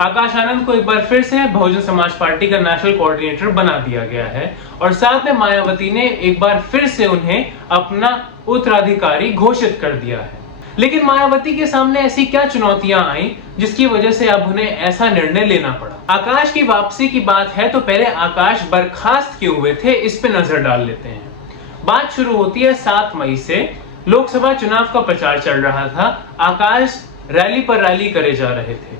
आकाश आनंद को एक बार फिर से बहुजन समाज पार्टी का नेशनल कोऑर्डिनेटर बना दिया गया है और साथ में मायावती ने एक बार फिर से उन्हें अपना उत्तराधिकारी घोषित कर दिया है। लेकिन मायावती के सामने ऐसी क्या चुनौतियां आई जिसकी वजह से अब उन्हें ऐसा निर्णय लेना पड़ा। आकाश की वापसी की बात है तो पहले आकाश बर्खास्त क्यों हुए थे, इस पे नजर डाल लेते हैं। बात शुरू होती है 7 मई से। लोकसभा चुनाव का प्रचार चल रहा था। आकाश रैली पर रैली करे जा रहे थे।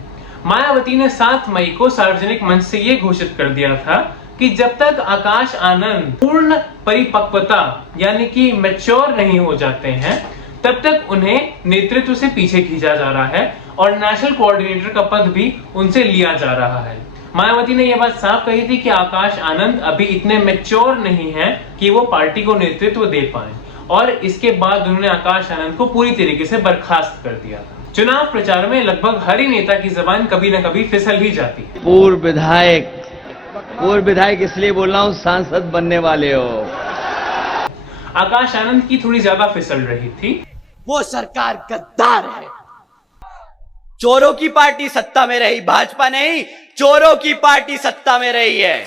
मायावती ने 7 मई को सार्वजनिक मंच से यह घोषित कर दिया था कि जब तक आकाश आनंद पूर्ण परिपक्वता यानी कि मैच्योर नहीं हो जाते हैं तब तक उन्हें नेतृत्व से पीछे खींचा जा रहा है और नेशनल कोऑर्डिनेटर का पद भी उनसे लिया जा रहा है। मायावती ने यह बात साफ कही थी कि आकाश आनंद अभी इतने मैच्योर नहीं हैं कि वो पार्टी को नेतृत्व दे पाए और इसके बाद उन्होंने आकाश आनंद को पूरी तरीके से बर्खास्त कर दिया था। चुनाव प्रचार में लगभग हर ही नेता की जबान कभी न कभी फिसल ही जाती है। पूर्व विधायक इसलिए बोल रहा हूं, सांसद बनने वाले हो। आकाश आनंद की थोड़ी ज्यादा फिसल रही थी। वो सरकार गद्दार है। चोरों की पार्टी सत्ता में रही, भाजपा नहीं, चोरों की पार्टी सत्ता में रही है।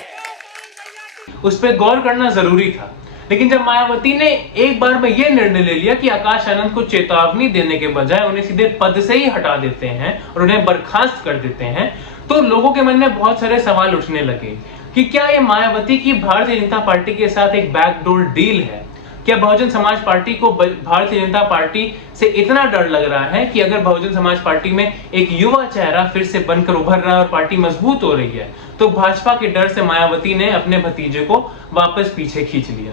उस पर गौर करना जरूरी था। लेकिन जब मायावती ने एक बार में यह निर्णय ले लिया कि आकाश आनंद को चेतावनी देने के बजाय उन्हें सीधे पद से ही हटा देते हैं और उन्हें बर्खास्त कर देते हैं, तो लोगों के मन में बहुत सारे सवाल उठने लगे कि क्या यह मायावती की भारतीय जनता पार्टी के साथ एक बैकडोर डील है। क्या बहुजन समाज पार्टी को भारतीय जनता पार्टी से इतना डर लग रहा है कि अगर बहुजन समाज पार्टी में एक युवा चेहरा फिर से बनकर उभर रहा है और पार्टी मजबूत हो रही है तो भाजपा के डर से मायावती ने अपने भतीजे को वापस पीछे खींच लिया।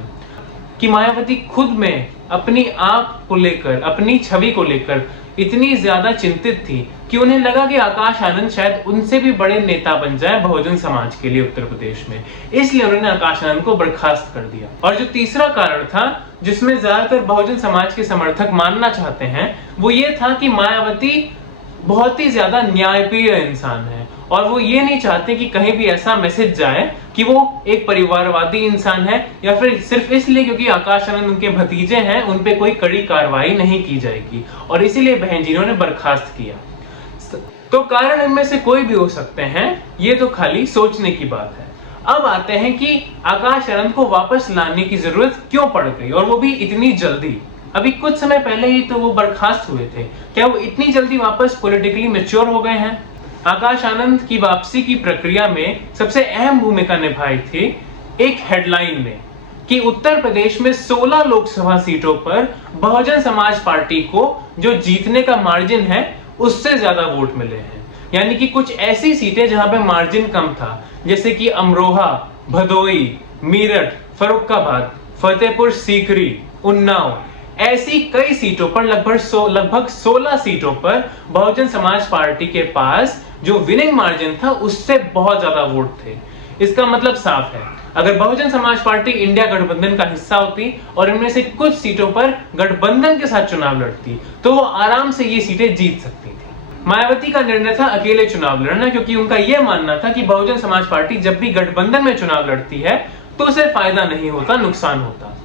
कि मायावती खुद में अपनी आप को लेकर, अपनी छवि को लेकर इतनी ज्यादा चिंतित थी कि उन्हें लगा कि आकाश आनंद शायद उनसे भी बड़े नेता बन जाए बहुजन समाज के लिए उत्तर प्रदेश में। इसलिए उन्होंने आकाश आनंद को बर्खास्त कर दिया। और जो तीसरा कारण था जिसमें ज्यादातर बहुजन समाज के समर्थक मानना चाहते हैं वो ये था कि मायावती बहुत ही ज्यादा न्यायप्रिय इंसान है और वो ये नहीं चाहते कि कहीं भी ऐसा मैसेज जाए कि वो एक परिवारवादी इंसान है या फिर सिर्फ इसलिए क्योंकि आकाश आनंद उनके भतीजे हैं उन पे कोई कड़ी कार्रवाई नहीं की जाएगी और इसीलिए बहन जी ने बर्खास्त किया। तो कारण इनमें से कोई भी हो सकते हैं, ये तो खाली सोचने की बात है। अब आते हैं कि आकाश आनंद को वापस लाने की जरूरत क्यों पड़ गई और वो भी इतनी जल्दी। अभी कुछ समय पहले ही तो वो बर्खास्त हुए थे, क्या वो इतनी जल्दी वापस पॉलिटिकली मैच्योर हो गए हैं? आकाश आनंद की वापसी की प्रक्रिया में सबसे अहम भूमिका निभाई थी एक हेडलाइन ने कि उत्तर प्रदेश में 16 लोकसभा सीटों पर बहुजन समाज पार्टी को जो जीतने का मार्जिन है उससे ज्यादा वोट मिले हैं। यानी कि कुछ ऐसी सीटें जहां पे मार्जिन कम था जैसे कि अमरोहा, भदोई, मेरठ, फर्रुखाबाद, फतेहपुर सीकरी, उन्नाव, ऐसी कई सीटों पर लगभग 16 सीटों पर बहुजन समाज पार्टी के पास जो विनिंग मार्जिन था उससे बहुत ज्यादा वोट थे। इसका मतलब साफ है, अगर बहुजन समाज पार्टी इंडिया गठबंधन का हिस्सा होती और इनमें से कुछ सीटों पर गठबंधन के साथ चुनाव लड़ती तो वो आराम से ये सीटें जीत सकती थी। मायावती का निर्णय था अकेले चुनाव लड़ना क्योंकि उनका यह मानना था कि बहुजन समाज पार्टी जब भी गठबंधन में चुनाव लड़ती है तो उसे फायदा नहीं होता, नुकसान होता।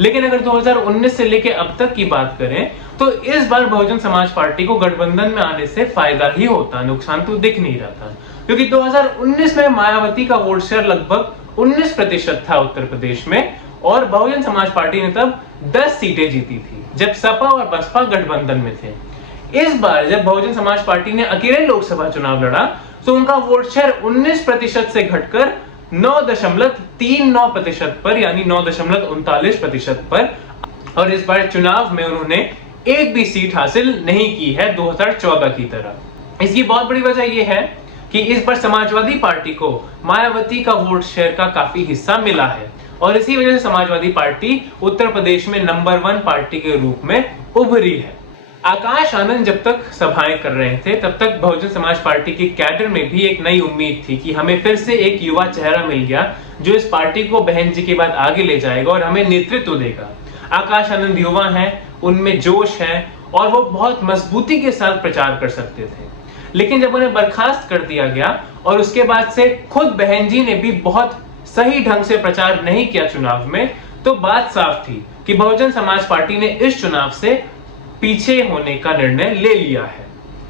लेकिन अगर 2019 से लेकर अब तक की बात करें तो इस बार बहुजन समाज पार्टी को गठबंधन में आने से फायदा ही होता, नुकसान तो दिख नहीं रहा था। क्योंकि 2019 में मायावती का वोट शेयर लगभग 19% था उत्तर प्रदेश में और बहुजन समाज पार्टी ने तब 10 सीटें जीती थी जब सपा और बसपा गठबंधन में थे। इस बार जब बहुजन समाज पार्टी ने अकेले लोकसभा चुनाव लड़ा तो उनका वोट शेयर 19% से घटकर 9.39% पर यानी 9.39% पर और इस बार चुनाव में उन्होंने एक भी सीट हासिल नहीं की है 2014 की तरह। इसकी बहुत बड़ी वजह यह है कि इस बार समाजवादी पार्टी को मायावती का वोट शेयर का काफी हिस्सा मिला है और इसी वजह से समाजवादी पार्टी उत्तर प्रदेश में नंबर 1 पार्टी के रूप में उभरी है। आकाश आनंद जब तक सभाएं कर रहे थे तब तक बहुजन समाज पार्टी के कैडर में भी एक नई उम्मीद थी कि हमें फिर से एक युवा चेहरा मिल गया जो इस पार्टी को बहन जी के बाद आगे ले जाएगा और हमें नेतृत्व देगा। आकाश आनंद युवा हैं, उनमें जोश है और वो बहुत मजबूती के साथ प्रचार कर सकते थे। लेकिन जब उन्हें बर्खास्त कर दिया गया और उसके बाद से खुद बहन जी ने भी बहुत सही ढंग से प्रचार नहीं किया चुनाव में, तो बात साफ थी कि बहुजन समाज पार्टी ने इस चुनाव से पीछे होने का निर्णय ले लिया है।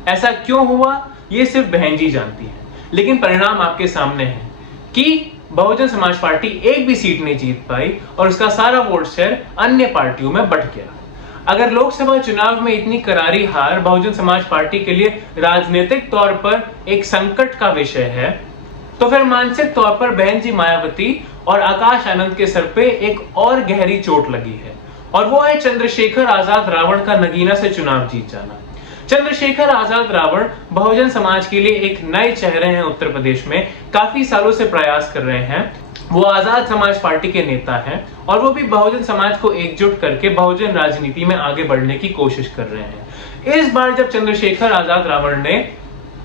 ऐसा क्यों हुआ ये सिर्फ बहन जी जानती है। लेकिन परिणाम आपके सामने है कि बहुजन समाज पार्टी एक भी सीट नहीं जीत पाई और उसका सारा वोट शेयर अन्य पार्टियों में बंट गया। अगर लोकसभा चुनाव में इतनी करारी हार बहुजन समाज पार्टी के लिए राजनीतिक तौर पर एक संकट का विषय है, तो फिर मानसिक तौर पर बहन जी मायावती और आकाश आनंद के सर पे एक और गहरी चोट लगी है, और वो है चंद्रशेखर आजाद रावण का नगीना से चुनाव जीत जाना। चंद्रशेखर आजाद रावण बहुजन समाज के लिए एक नए चेहरे हैं उत्तर प्रदेश में, काफी सालों से प्रयास कर रहे हैं। वो आजाद समाज पार्टी के नेता हैं और वो भी बहुजन समाज को एकजुट करके बहुजन राजनीति में आगे बढ़ने की कोशिश कर रहे हैं। इस बार जब चंद्रशेखर आजाद रावण ने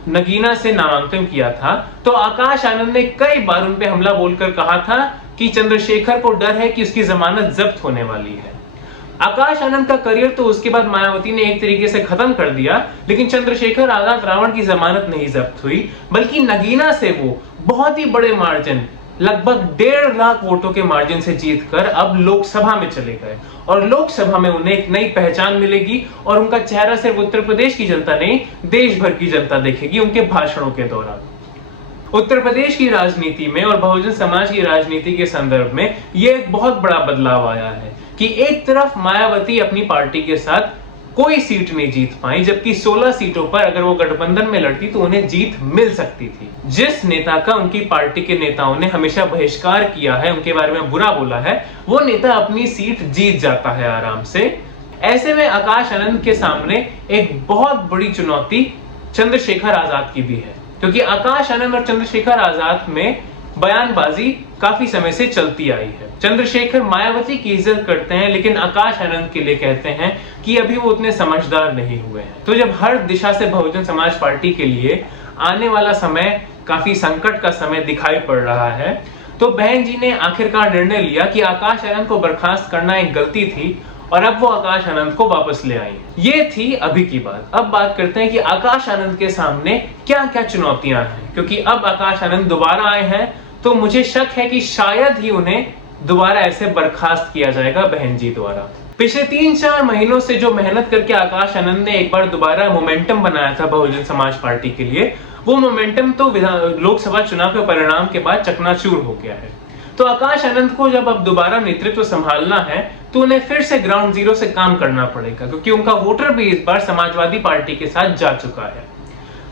नगीना से नामांकन किया था तो आकाश आनंद ने कई बार उन पे हमला बोलकर कहा था कि चंद्रशेखर को डर है कि उसकी जमानत जब्त होने वाली है। आकाश आनंद का करियर तो उसके बाद मायावती ने एक तरीके से खत्म कर दिया, लेकिन चंद्रशेखर आजाद रावण की जमानत नहीं जब्त हुई, बल्कि नगीना से वो बहुत ही बड़े मार्जिन, लगभग 1.5 लाख वोटों के मार्जिन से जीतकर अब लोकसभा में चले गए, और लोकसभा में उन्हें एक नई पहचान मिलेगी और उनका चेहरा सिर्फ उत्तर प्रदेश की जनता नहीं, देश भर की जनता देखेगी उनके भाषणों के दौरान। उत्तर प्रदेश की राजनीति में और बहुजन समाज की राजनीति के संदर्भ में यह एक बहुत बड़ा बदलाव आया है कि एक तरफ मायावती अपनी पार्टी के साथ कोई सीट नहीं जीत पाई, जबकि 16 सीटों पर अगर वो गठबंधन में लड़ती तो उन्हें जीत मिल सकती थी। जिस नेता का उनकी पार्टी के नेताओं ने हमेशा बहिष्कार किया है, उनके बारे में बुरा बोला है, वो नेता अपनी सीट जीत जाता है आराम से। ऐसे में आकाश आनंद के सामने एक बहुत बड़ी चुनौती चंद्रशेखर आजाद की भी है, क्योंकि आकाश आनंद और चंद्रशेखर आजाद में बयानबाजी काफी समय से चलती आई है। चंद्रशेखर मायावती की इज्जत करते हैं, लेकिन आकाश आनंद के लिए कहते हैं कि अभी वो उतने समझदार नहीं हुए हैं। तो जब हर दिशा से बहुजन समाज पार्टी के लिए आने वाला समय काफी संकट का समय दिखाई पड़ रहा है, तो बहन जी ने आखिरकार निर्णय लिया कि आकाश आनंद को बर्खास्त करना एक गलती थी और अब वो आकाश आनंद को वापस ले आई। ये थी अभी की बात। अब बात करते हैं कि आकाश आनंद के सामने क्या क्या चुनौतियां हैं, क्योंकि अब आकाश आनंद दोबारा आए हैं तो मुझे शक है कि शायद ही उन्हें दोबारा ऐसे बर्खास्त किया जाएगा बहन जी द्वारा। पिछले 3-4 महीनों से जो मेहनत करके आकाश आनंद ने एक बार दोबारा मोमेंटम बनाया था बहुजन समाज पार्टी के लिए, वो मोमेंटम तो लोकसभा चुनाव के परिणाम के बाद चकनाचूर हो गया है। तो आकाश आनंद को जब अब दोबारा नेतृत्व संभालना है तो उन्हें फिर से ग्राउंड जीरो से काम करना पड़ेगा, क्योंकि उनका वोटर भी इस बार समाजवादी पार्टी के साथ जा चुका है।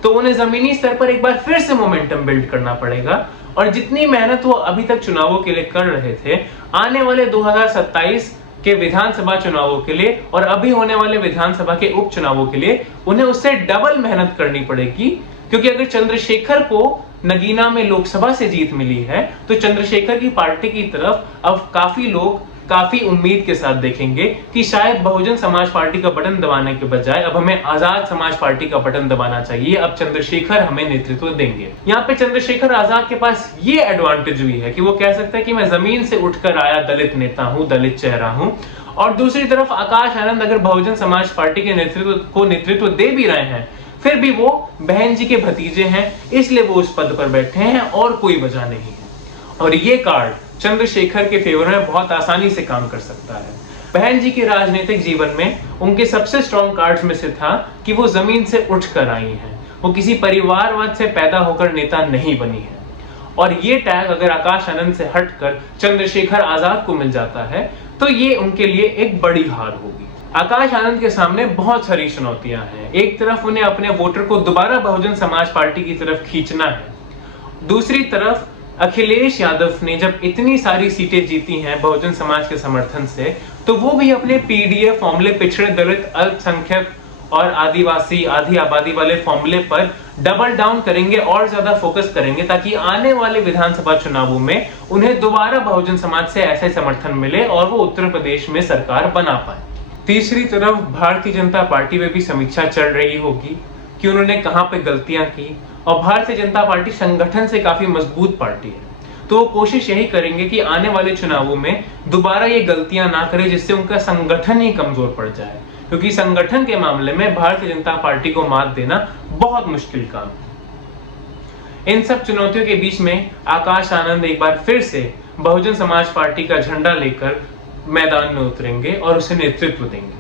तो उन्हें जमीनी स्तर पर एक बार फिर से मोमेंटम बिल्ड करना पड़ेगा, और जितनी मेहनत वो अभी तक चुनावों के लिए कर रहे थे, आने वाले 2027 के विधानसभा चुनावों के लिए और अभी होने वाले विधानसभा के उपचुनावों के लिए उन्हें उससे डबल मेहनत करनी पड़ेगी। क्योंकि अगर चंद्रशेखर को नगीना में लोकसभा से जीत मिली है तो चंद्रशेखर की पार्टी की तरफ अब काफी लोग काफी उम्मीद के साथ देखेंगे कि शायद बहुजन समाज पार्टी का बटन दबाने के बजाय अब हमें आजाद समाज पार्टी का बटन दबाना चाहिए, अब चंद्रशेखर हमें नेतृत्व देंगे। यहाँ पे चंद्रशेखर आजाद के पास ये एडवांटेज हुई है कि वो कह सकता है कि मैं जमीन से उठकर आया दलित नेता हूँ, दलित चेहरा हूँ। और दूसरी तरफ आकाश आनंद अगर बहुजन समाज पार्टी के नेतृत्व दे भी रहे हैं, फिर भी वो बहन जी के भतीजे हैं, इसलिए वो उस पद पर बैठे हैं और कोई वजह नहीं है। और ये कार्ड चंद्रशेखर के फेवर में बहुत आसानी से काम कर सकता है। बहन जी के राजनीतिक जीवन में उनके सबसे स्ट्रॉन्ग कार्ड्स में से था कि वो जमीन से उठकर आई हैं, वो किसी परिवारवाद से पैदा होकर नेता नहीं बनी है। और ये टैग अगर आकाश आनंद से हटकर चंद्रशेखर आजाद को मिल जाता है तो ये उनके लिए एक बड़ी हार होगी। आकाश आनंद के सामने बहुत सारी चुनौतियां हैं। एक तरफ उन्हें अपने वोटर को दोबारा बहुजन समाज पार्टी की तरफ खींचना है, दूसरी तरफ अखिलेश यादव ने जब इतनी सारी सीटें जीती हैं बहुजन समाज के समर्थन से, तो वो भी अपने पीडीएफ फॉर्मूले, पिछड़े दलित, अल्पसंख्यक और आदिवासी, आधी आबादी वाले फॉर्मूले पर डबल डाउन करेंगे और ज्यादा फोकस करेंगे, ताकि आने वाले विधानसभा चुनावों में उन्हें दोबारा बहुजन समाज से ऐसे समर्थन मिले और वो उत्तर प्रदेश में सरकार बना पाए। तीसरी तरफ भारतीय जनता पार्टी में भी समीक्षा चल रही होगी कि उन्होंने कहां पे गलतियां की, और भारतीय जनता पार्टी संगठन से काफी मजबूत पार्टी है, तो वो कोशिश यही करेंगे कि आने वाले चुनावों में दोबारा ये गलतियां ना करें, जिससे उनका संगठन ही कमजोर पड़ जाए, क्योंकि संगठन के मामले में भारतीय जनता पार्टी को मात देना बहुत मुश्किल काम है। इन सब चुनौतियों के बीच में आकाश आनंद एक बार फिर से बहुजन समाज पार्टी का झंडा लेकर मैदान में उतरेंगे और उसे नेतृत्व देंगे।